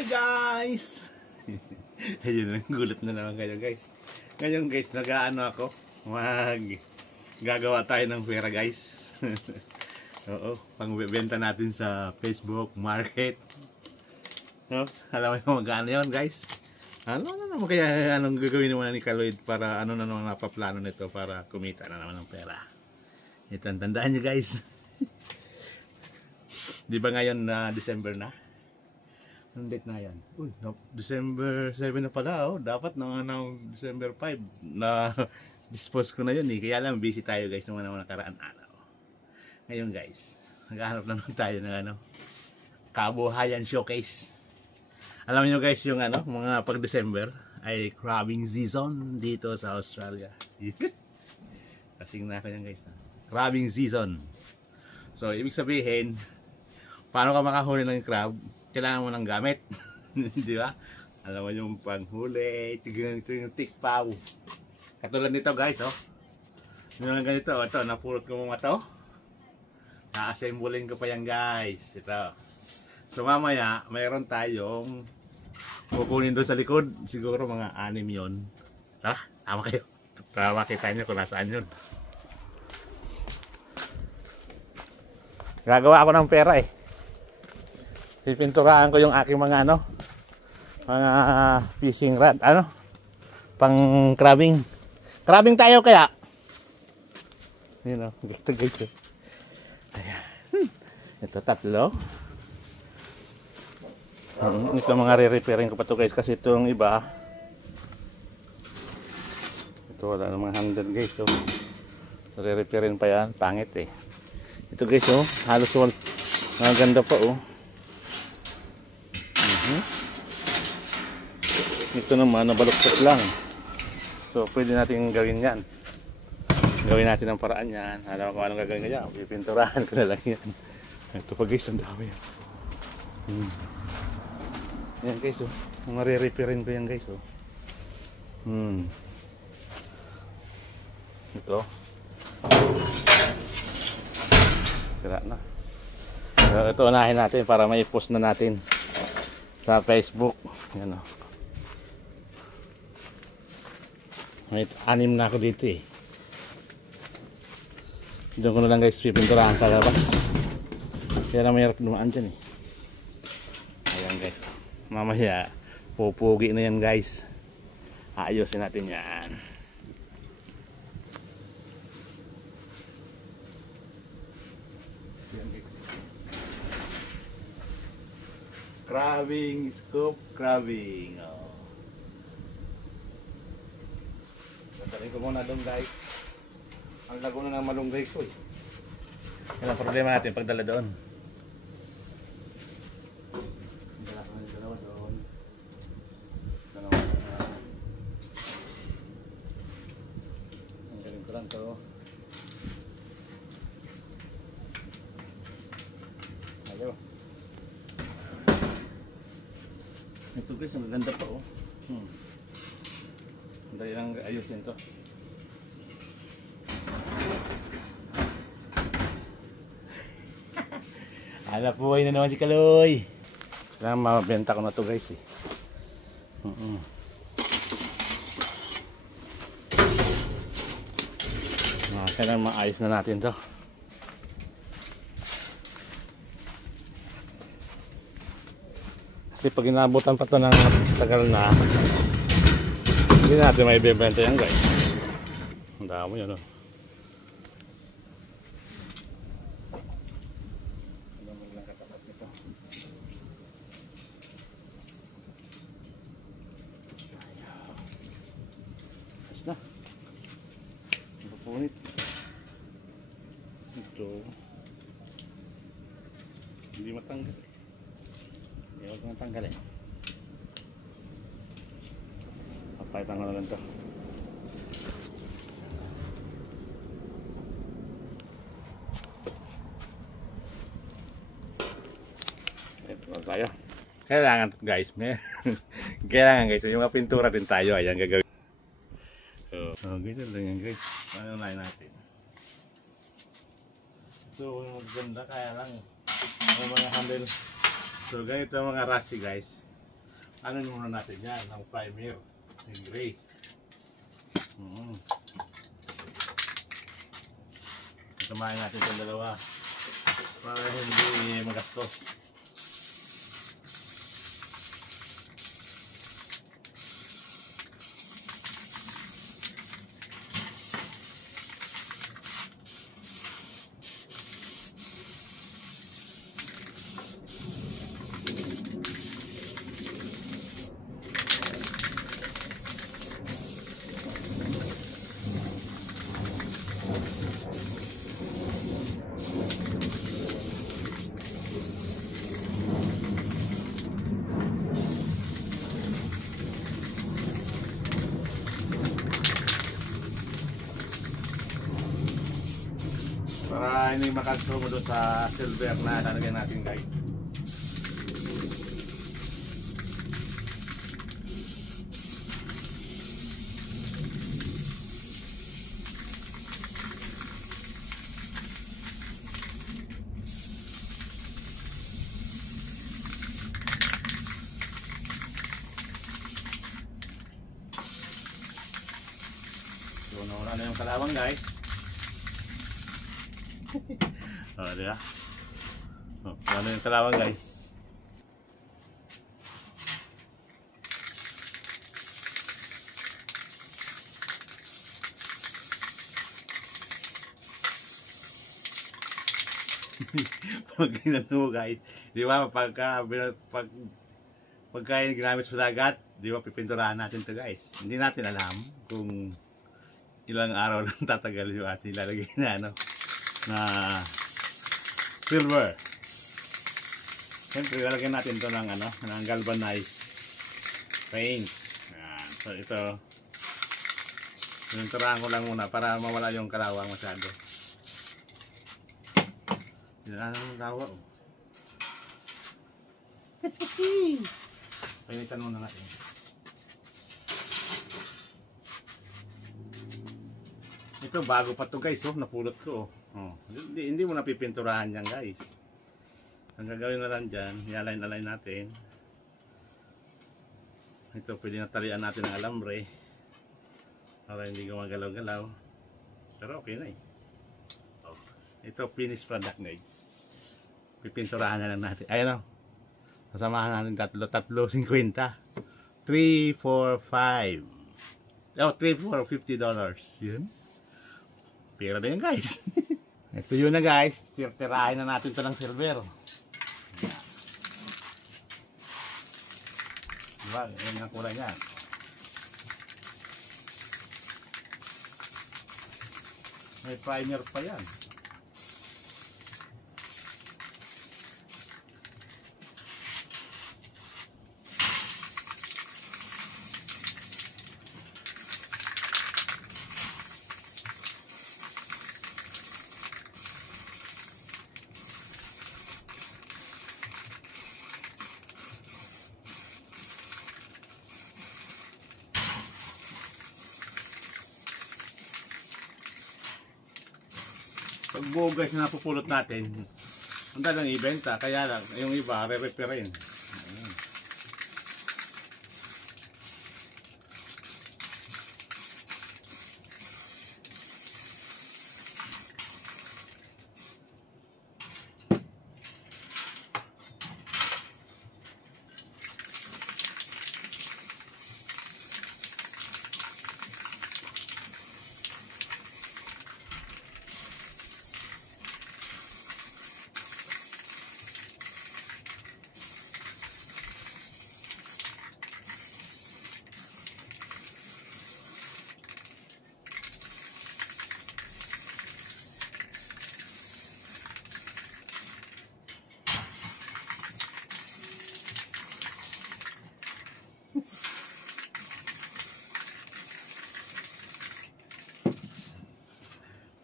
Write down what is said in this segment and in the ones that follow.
Hi guys! Ayun, gulat na naman kayo guys. Ngayon guys, nag-aano ako. Gagawa tayo ng pera guys. Oo, pangbebenta natin sa Facebook Market. No? Alam mo yung magkano yun guys? Ano naman kaya anong gagawin naman ni Kaloid para ano na naman napaplano nito para kumita na naman ng pera. Ito, tandaan nyo guys. Di ba ngayon na December na? Anong date na yan? Uy, December 7 na pala, oh. Dapat na December 5 na dispose ko na yun eh. Kaya lang busy tayo guys ng mga nakaraan araw. Ngayon guys, naghahanap naman tayo ng ano, kabuhayan showcase. Alam niyo guys, yung ano, mga pag December ay crabbing season dito sa Australia. Kasing na ako yan guys. Crabbing season. So, ibig sabihin, paano ka makahuli ng crab? Kailangan mo ng gamit. Di ba? Alam mo yung panghuli, ito yung tikpaw. Katulad nito guys, oh. Yung ganito, ito, napulot ko mga to. Na-assemblein ko pa yan guys. Ito. So mamaya, mayroon tayong kukunin doon sa likod. Siguro mga 6 yun. Tara, tama kayo. Para makita nyo kung nasaan yun. Gagawa ako ng pera eh. Pipinturahan ko yung aking mga ano, mga fishing rod, ano, pang crabbing. Crabbing tayo kaya. Yun o, ito guys. Ayan. Ito tatlo. Ito mga re-repairing ko pa to guys kasi itong iba. Ito wala namang handle guys. So, re-repairing pa yan. Pangit eh. Ito guys oh, halos wala. Maganda pa oh. Ito naman nabaluktot lang. So pwede natin gawin yan. Gawin natin ang paraan yan. Alam ko anong gagawin niya. Pipinturahan ko na lang yan. Ito pa guys, ang dami yan. Yan guys oh. Mariripirin ko yan guys oh. Ito. Sira na. So, ito unahin natin para may post na natin sa Facebook. Yan o. May 6 na ako dito eh. Doon ko na lang guys pipinturahan sa labas. Kaya na mayroon dumaan dyan eh. Ayan guys. Mamaya pupugi na yan guys. Ayusin natin yan. Crabbing, scoop, crabbing. Oh. Dadalhin ko muna doon guys. Ang lago na ng malunggay ko eh. Yan ang problema natin pagdala doon. Dala ko na dalawa doon. Dalawa na. Ang galing ko lang to. Ayaw. Ito guys, ang ganda pa oh. Dali lang ayusin to. Ala buhay na naman si Kaloy. Kailangan mabenta ko na to guys eh. Kailangan maayos na natin to. Kasi pag inabutan pa to ng tagal na, hindi natin may bibenta yan guys. Ang dami yun oh. Ayos na. Pupunit. Ito. Hindi matanggal. Huwag nang tanggalin. Papalitan ko na lang ito. Ito na tayo. Kailangan guys. Kailangan guys. Yung mga pintura din tayo. Ayan gagawin. So, ganyan lang yan guys. Ano na natin. So, maganda kaya lang. Yung mga handle. So ganito mga rusty guys. Ano muna natin yan, ng primer, yung gray. Samahin natin itong dalawa para hindi magastos. Para hindi makastromo doon sa silver na lalagyan natin, guys. So, nawala na yung kalawang, guys. Oh, diba? Oh, ano yung kalawang, guys? Pag ginano, guys, di ba, pagka ginamit sa dagat, di ba, pipinturahan natin to, guys. Hindi natin alam kung ilang araw lang tatagal yung ating lalagay na ano, na silver. Siyempre lalagyan natin ito ng ano, ng galvanized paint. Yan. So ito, pininturahan ko lang muna para mawala yung kalawang masyado. Yan ang lawa, oh. Painitan muna natin. Ito bago pa to, guys, oh, napulot ko, oh. Oh, hindi mo napipinturahan yan, guys. Ang gagawin na lang dyan, i-align natin. Ito pwede na talian natin ng alambre para hindi gumagalaw-galaw, pero okay na eh. Oh, ito finished product, guys. Pipinturahan na lang natin. Ayan, oh, kasamahan natin tatlo 50, 3, 4, 5, oh, 3, 4, $50. Yun, pera na yan, guys. Ito yun na, guys. Tirahin na natin ito ng silver. Diba? Yan ang kulay niya. May primer pa yan. Pag buo, guys, na napupulot natin, ang dalang ibenta, kaya lang yung iba re-repair rin.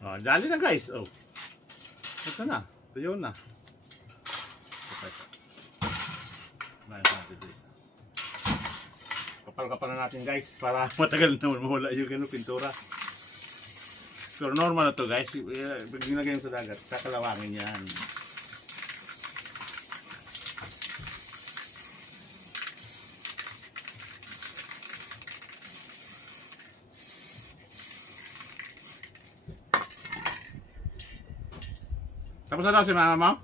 Oh, dali na, guys. Oh. Ito na. Tuyo na. Kapal-kapal na natin, guys, para matagal na mawala yung ganun pintura. Pero normal na to, guys. Pag ginagay mo sa dagat, kakalawangin yan. Tapos na daw si mama mo?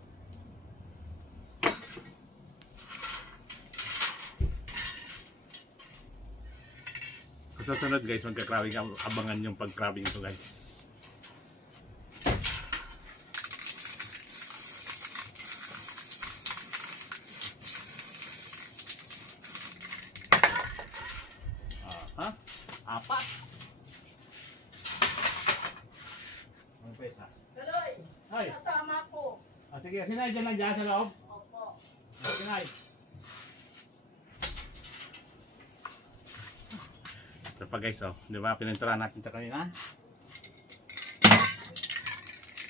Sa susunod guys, magka-crabbing, abangan yung pag-crabbing ito guys. Aha, apat. Ano pa isa? Kaloy, Ay. kasama ko. Sige, sinay dyan lang dyan sa loob. Opo. Sinay. Ito pa guys, oh. Di ba? Pininturahan natin ito kanina.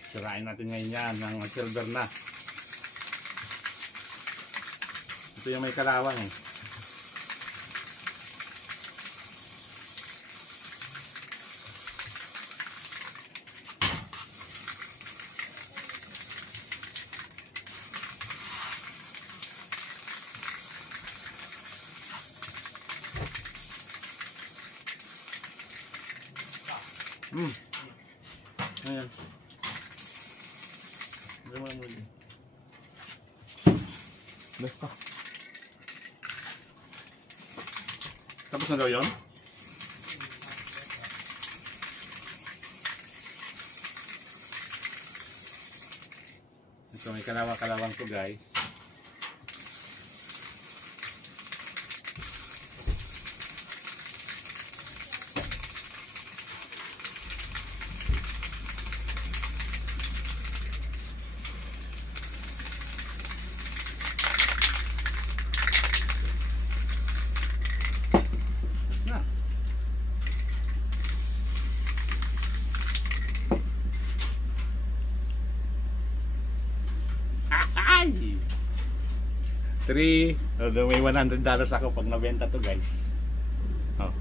Sirain natin ngayon yan ng silver na. Ito yung may kalawang eh. Ayan. Gawin mo din. Basta. Tapos na daw yun? Ito may kalawang ko guys. Ay! 3, although may $100 ako pag nabenta to guys. Oh.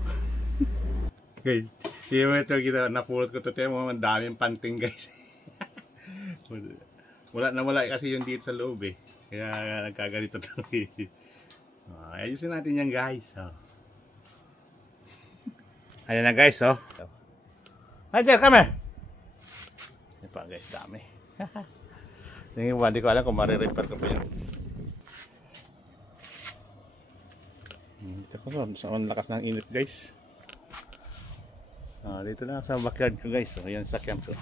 Guys, yung ito napulot ko to, ang daming panting guys. wala kasi yung dito sa loob eh. Kaya nagkaganito to. Ayusin natin yan guys. Oh. Ayan na guys, oh. Ay, Jer, come here. Yan pa guys, dami. Yung iba, di ko alam kung marirepair ko pa yun. Dito ko ba, saan lakas ng init guys. Dito lang sa backyard ko guys. Ayan, sakyan ko.